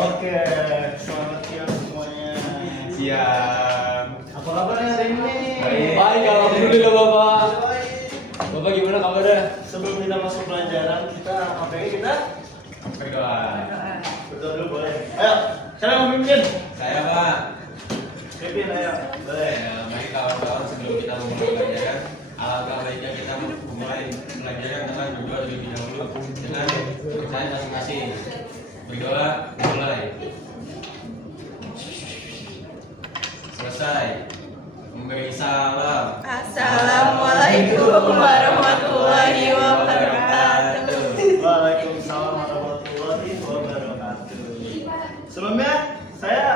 Oke, selamat siang semuanya. Siang. Apa kabarnya hari ini? Baik, alhamdulillah Bapak. Bapak gimana kabarnya? Sebelum kita masuk pelajaran, kita kita Berdoa. berdoa dulu boleh. Ayo, siapa yang memimpin? Saya Pak. Pimpin, ayo. Boleh. Mari kawan-kawan sebelum kita memulai pelajaran, alangkah baiknya kita memulai pelajaran dengan berdoa terlebih dahulu dengan saya masing-masing. Berdoa mulai. Selesai. Memberi salam. Assalamualaikum warahmatullahi wabarakatuh. Waalaikumsalam warahmatullahi wabarakatuh. Sebelumnya saya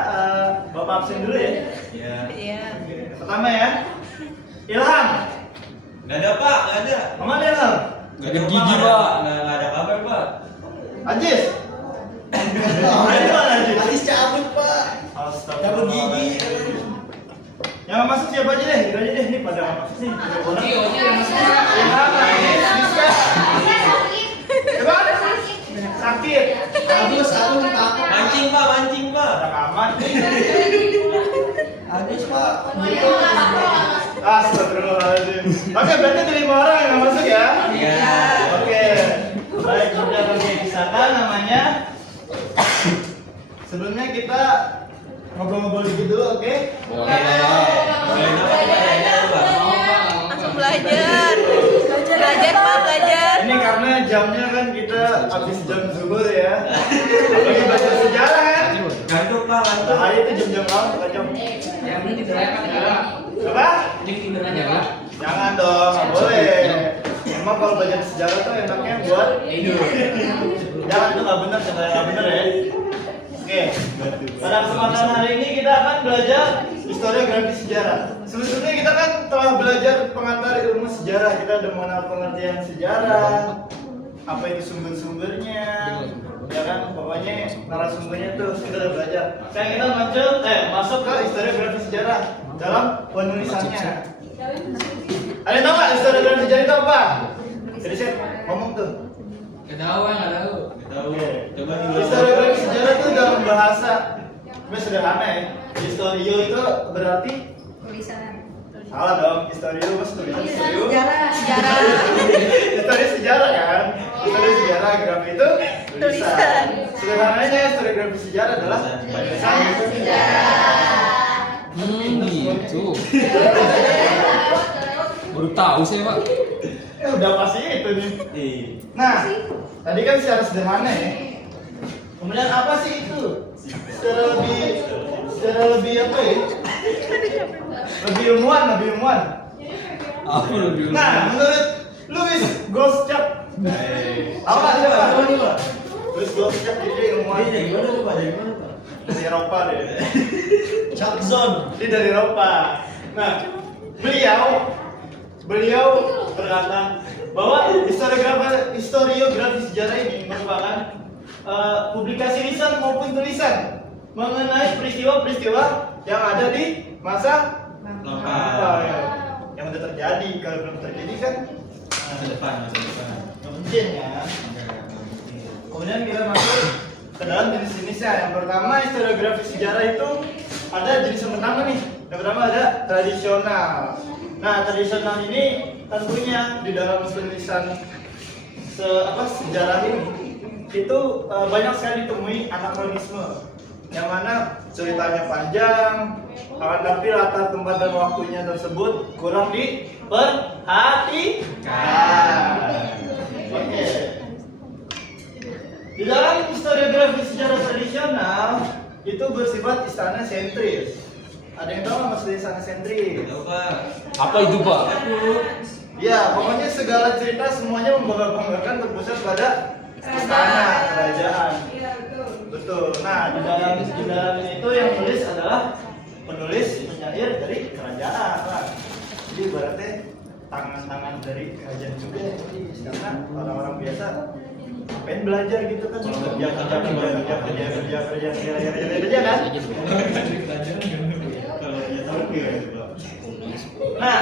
Bapak absen dulu ya. Ya. Iya. Pertama ya, Ilham. Nggak ada Pak, nggak ada. Kemana Ilham? Nggak Ada gigi, Pak. Nggak ada kabar Pak. Ajis. Ayo Ajis. Habis cabut pak, cabut gigi. Yang nggak masuk siapa aja deh? Itu aja deh. Ini pada nggak masuk sih. Oji yang masuk. Ilham, Ajis, Rizka. Coba. Sakit. Habis aku takut. Mancing Pak, mancing Pak. Ada kamar. Habis pak. Astagfirullahaladzim. Oke, berarti ada 5 orang yang nggak masuk ya? Iya. Oke. Baik, sudah kami kisahkan namanya. Sebelumnya kita ngobrol-ngobrol dikit dulu, oke? Boleh. Boleh apa pelajarannya Pak? Langsung belajar. Belajar Pak, belajar. Ini karena jamnya kan kita habis jam zuhur ya. Apalagi baca sejarah kan? Ngantuk Pak, ngantuk. Nah, itu jam-jam awal bukan jam. Yang ini terakhir kan? Apa? Ini tidur aja Pak. Jangan dong, nggak boleh. Emang kalau belajar sejarah tuh enaknya buat Tidur. Jangan, itu nggak benar, contohnya nggak benar ya. Oke, pada kesempatan hari ini kita akan belajar historiografi sejarah. Sebelumnya kita kan telah belajar pengantar ilmu sejarah. Kita udah mengenal pengertian sejarah, apa itu sumber-sumbernya, ya kan, pokoknya narasumbernya tuh kita udah belajar. Sekarang kita masuk ke historiografi sejarah dalam penulisannya. Ada yang tahu nggak historiografi sejarah itu apa? Jadi saya ngomong tuh. Gak tahu ya, nggak tahu. Tahu. Coba dulu. Historiografi sejarah itu dalam bahasa sederhana ya. Historio itu berarti Tulisan. salah dong. Historio mas tulisan historio. Sejarah. Histori sejarah kan. Histori sejarah, grafi itu tulisan. Tulisan. Sederhananya historiografi sejarah adalah tulisan sejarah. Gitu. Baru tahu saya Pak. Udah pasti itu nih. Nah, tadi kan secara sederhana ya. Kemudian apa sih itu? Secara lebih apa ya? Lebih ilmuwan. Apa lebih? Nah, menurut Louis Gottschalk, apa siapa? Louis Gottschalk itu ilmuwan Dari mana tuh Pak? Dari mana Pak? dari Eropa deh. Jackson. Dia dari Eropa. Nah, beliau berkata bahwa historiografi sejarah ini merupakan publikasi lisan maupun tulisan mengenai peristiwa-peristiwa yang ada di masa lampau yang udah terjadi. Kalau belum terjadi kan Masa depan. nggak mungkin ya. Kemudian kita masuk ke dalam jenis-jenisnya. Yang pertama, historiografi sejarah itu ada jenis yang pertama nih. Yang pertama ada tradisional. Nah, tradisional ini tentunya di dalam penulisan sejarah ini itu banyak sekali ditemui anakronisme, yang mana ceritanya panjang, akan tapi latar tempat dan waktunya tersebut kurang diperhatikan. Oke. Di dalam historiografi sejarah tradisional itu bersifat istana sentris. Ada yang tahu nggak maksud istana sentris? Tahu Pak. Apa itu Pak? Ya, pokoknya segala cerita semuanya membanggakan terpusat pada istana kerajaan. Betul. Nah, di dalam itu yang nulis adalah penulis penyair dari kerajaan. Lah. Jadi berarti tangan-tangan dari kerajaan juga. Jadi karena orang-orang biasa pengen belajar gitu kan, kerja kan. Nah,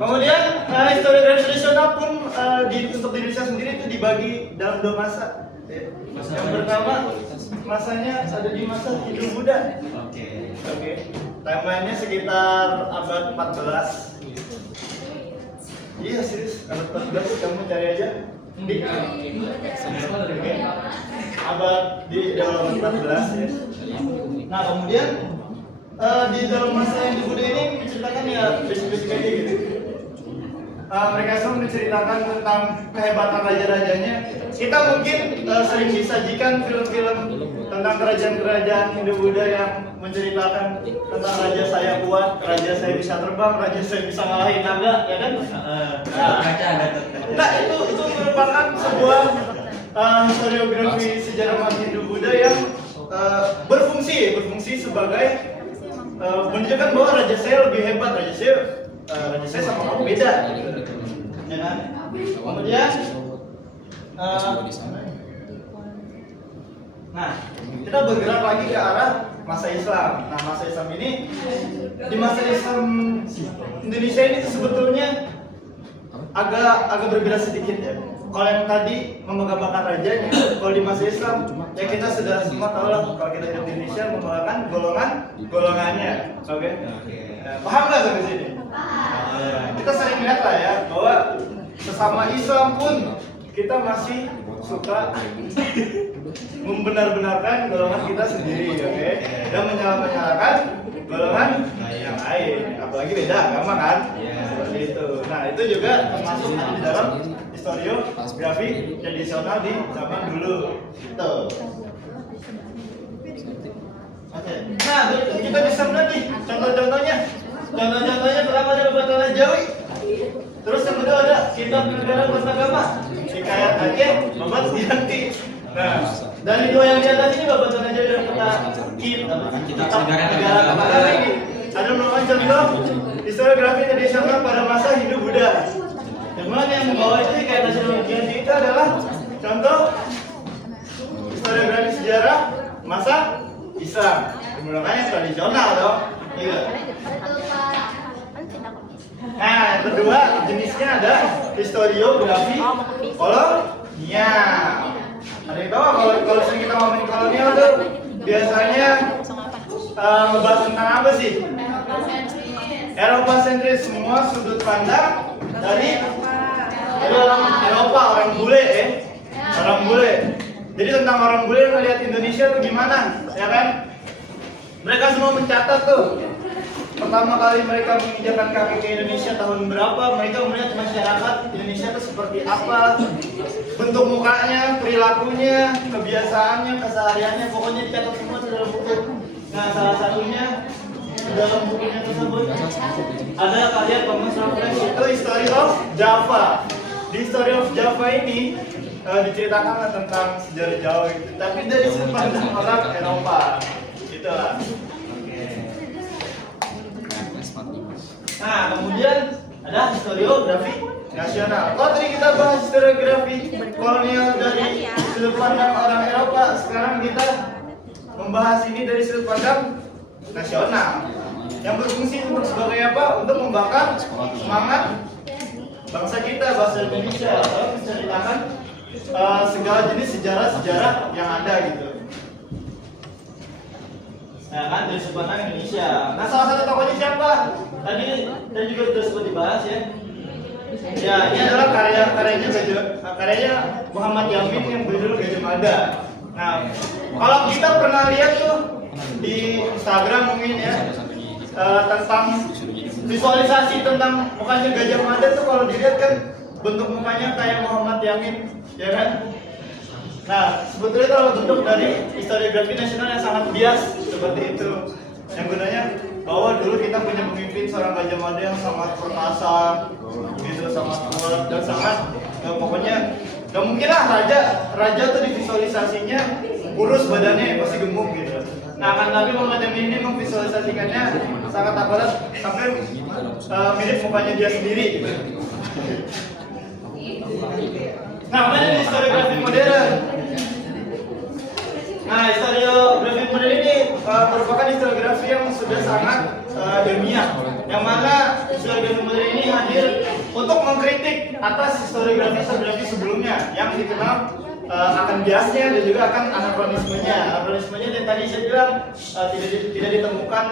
kemudian historiografi tradisional pun untuk di Indonesia sendiri itu dibagi dalam 2 masa. yang pertama masanya ada di masa Hindu Buddha. Oke. Oke. Timelinenya sekitar abad 14. Iya serius, abad 14 kamu cari aja. Oke. Abad di dalam 14 ya. Nah kemudian di dalam masa yang Buddha ini menceritakan ya basic-basic aja gitu. Mereka semua menceritakan tentang kehebatan raja-rajanya. Kita mungkin sering disajikan film-film tentang kerajaan-kerajaan Hindu-Buddha yang menceritakan tentang raja saya kuat, raja saya bisa terbang, raja saya bisa ngalahin naga, ya kan? Nah itu merupakan sebuah historiografi sejarah Hindu-Buddha yang berfungsi sebagai menunjukkan bahwa raja saya lebih hebat, raja saya sama kamu beda, ya kan? Kemudian, nah kita bergerak lagi ke arah masa Islam. Nah masa Islam ini, di masa Islam Indonesia ini sebetulnya agak berbeda sedikit ya. Kalau yang tadi membanggakan rajanya, kalau di masa Islam ya kita sudah semua tahu lah kalau kita hidup di Indonesia membanggakan golongannya, oke? Paham nggak sampai sini? Kita sering lihat lah ya bahwa sesama Islam pun kita masih suka membenar-benarkan golongan kita sendiri, oke? Dan menyalah-menyalahkan golongan yang lain, apalagi beda agama kan? Seperti itu. Nah itu juga termasuk di dalam historiografi tradisional di zaman dulu. Gitu. Oke. Nah kita bisa melihat nih contoh-contohnya. Contoh-contohnya pertama ada Babatana Jawi. Terus yang kedua ada Kitab Negara Pustagama, Hikayat Aceh, Babat Dianti. Nah, dari dua yang di atas ini Babatana Jawi dan Kitab Negara Pustagama ini ada merupakan contoh historiografi tradisional pada masa Hindu-Buddha. Yang mana yang membawa itu Hikayat Aceh dan Dianti itu adalah contoh historiografi sejarah masa Islam. Menggunakan yang tradisional dong. Iya. Nah, yang kedua jenisnya ada historiografi kolonial. Ada yang tahu kalau sering kita ngomongin kolonial tuh biasanya ngebahas tentang apa sih? Eropa sentris, semua sudut pandang dari orang Eropa, orang bule ya. Orang bule. Jadi tentang orang bule melihat Indonesia tuh gimana, ya kan? Mereka semua mencatat tuh. Pertama kali mereka menginjakan kaki ke Indonesia tahun berapa, mereka melihat masyarakat Indonesia itu seperti apa, bentuk mukanya, perilakunya, kebiasaannya, kesehariannya, pokoknya dicatat semua di dalam buku. Nah, salah satunya dalam bukunya tersebut ada karya Thomas Raffles, itu History of Java. Di History of Java ini diceritakan tentang sejarah Jawa gitu, tapi dari sudut pandang orang Eropa. Itulah. Nah, kemudian ada historiografi nasional. Kalau tadi kita bahas historiografi kolonial dari sudut pandang orang Eropa, sekarang kita membahas ini dari sudut pandang nasional. Yang berfungsi untuk sebagai apa? Untuk membakar semangat bangsa kita, bangsa Indonesia, dalam menceritakan segala jenis sejarah-sejarah yang ada gitu. Nah kan dari sudut pandang Indonesia. Nah salah satu tokohnya siapa? Tadi juga sudah sempat dibahas ya. Ya ini adalah karyanya Muhammad Yamin yang berjudul Gajah Mada. Nah kalau kita pernah lihat tuh di Instagram mungkin ya tentang visualisasi tentang mukanya Gajah Mada tuh kalau dilihat kan bentuk mukanya kayak Muhammad Yamin, ya kan? Nah, sebetulnya kalau bentuk dari historiografi nasional yang sangat bias seperti itu. Yang gunanya bahwa dulu kita punya pemimpin seorang Gajah Mada yang sangat perkasa, gitu, sangat kuat dan sangat pokoknya gak mungkin lah raja tuh divisualisasinya kurus badannya pasti gemuk gitu. Nah, kan tapi Muhammad Yamin ini memvisualisasikannya sangat akurat sampai mirip mukanya dia sendiri gitu. Nah, mana historiografi modern? Nah, historiografi modern ini merupakan historiografi yang sudah sangat ilmiah. Yang mana historiografi modern ini hadir untuk mengkritik atas historiografi sebelumnya yang dikenal akan biasnya dan juga akan anakronismenya. Anakronismenya yang tadi saya bilang tidak ditemukan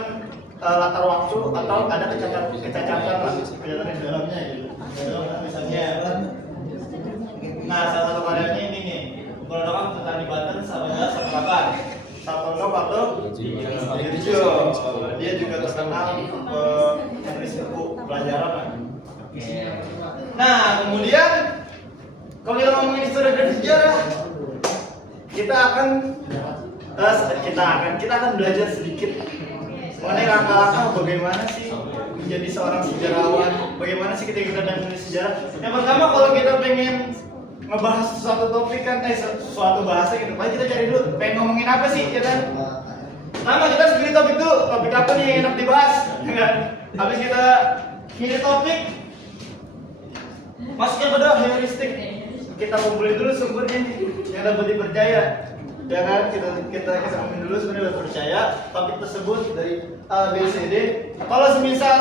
latar waktu atau ada kecacatan lah di dalamnya gitu. Misalnya, nah salah satu karyanya ini nih, Golongan tentang di Banten sama kapan? Satono Pato Dirjo. Dia juga terkenal menulis buku pelajaran lah. Nah kemudian kalau kita ngomongin historiografi sejarah, kita akan belajar sedikit mengenai langkah-langkah bagaimana sih menjadi seorang sejarawan, bagaimana sih kita menulis sejarah. Yang pertama kalau kita pengen ngebahas suatu topik kan, suatu bahasa gitu, paling kita cari dulu pengen ngomongin apa sih, ya kan? Pertama kita harus pilih topik dulu, topik apa nih yang enak dibahas, ya kan? Habis kita pilih topik, masuknya pada heuristik. Kita kumpulin dulu sumbernya yang dapat dipercaya, ya kan? Kita ambil dulu sumber yang dapat percaya topik tersebut dari A, B, C, D. Kalau semisal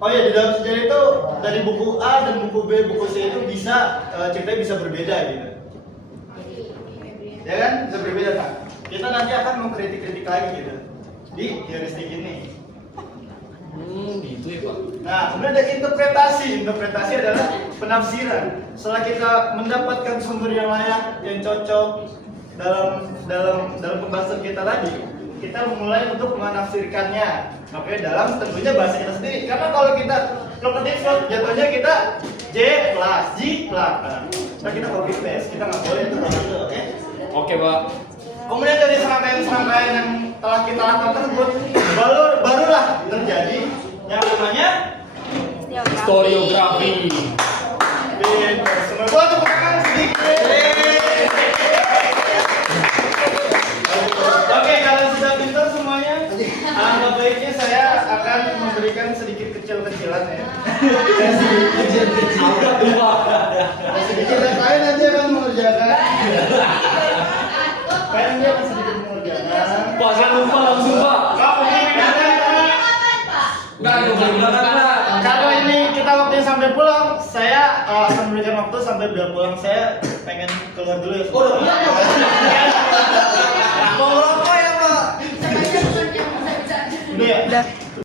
di dalam sejarah itu dari buku A dan buku B, buku C itu bisa ceritanya bisa berbeda gitu, ya kan? Bisa berbeda kan? Kita nanti akan mengkritik lagi gitu di heuristik ini. Gitu ya Pak. Nah, kemudian ada interpretasi. Interpretasi adalah penafsiran. Setelah kita mendapatkan sumber yang layak, yang cocok dalam pembahasan kita tadi, kita mulai untuk menafsirkannya. Oke, dalam tentunya bahasa kita sendiri. Karena kalau kita ke default, jatuhnya kita J plus G plus. Nah, kita copy paste, kita nggak boleh itu begitu, oke? Oke Pak. Kemudian dari serangkaian yang telah kita lakukan tersebut, barulah terjadi yang namanya Historiografi. Semua gua tepuk tangan sedikit. Oke, kalau sudah pintar semuanya, alangkah baiknya saya akan memberikan sedikit kecil-kecilan ya. Sedikit dan saya nanti akan mengerjakan. Kalian dia akan sedikit mengerjakan. Pak, saya lupa langsung Pak. Kalau ini kita waktunya sampai pulang, saya akan memberikan waktu sampai biar pulang. Saya pengen keluar dulu ya. Oh, udah pulang. Mau ngerokok ya, Pak? Udah ya? Udah.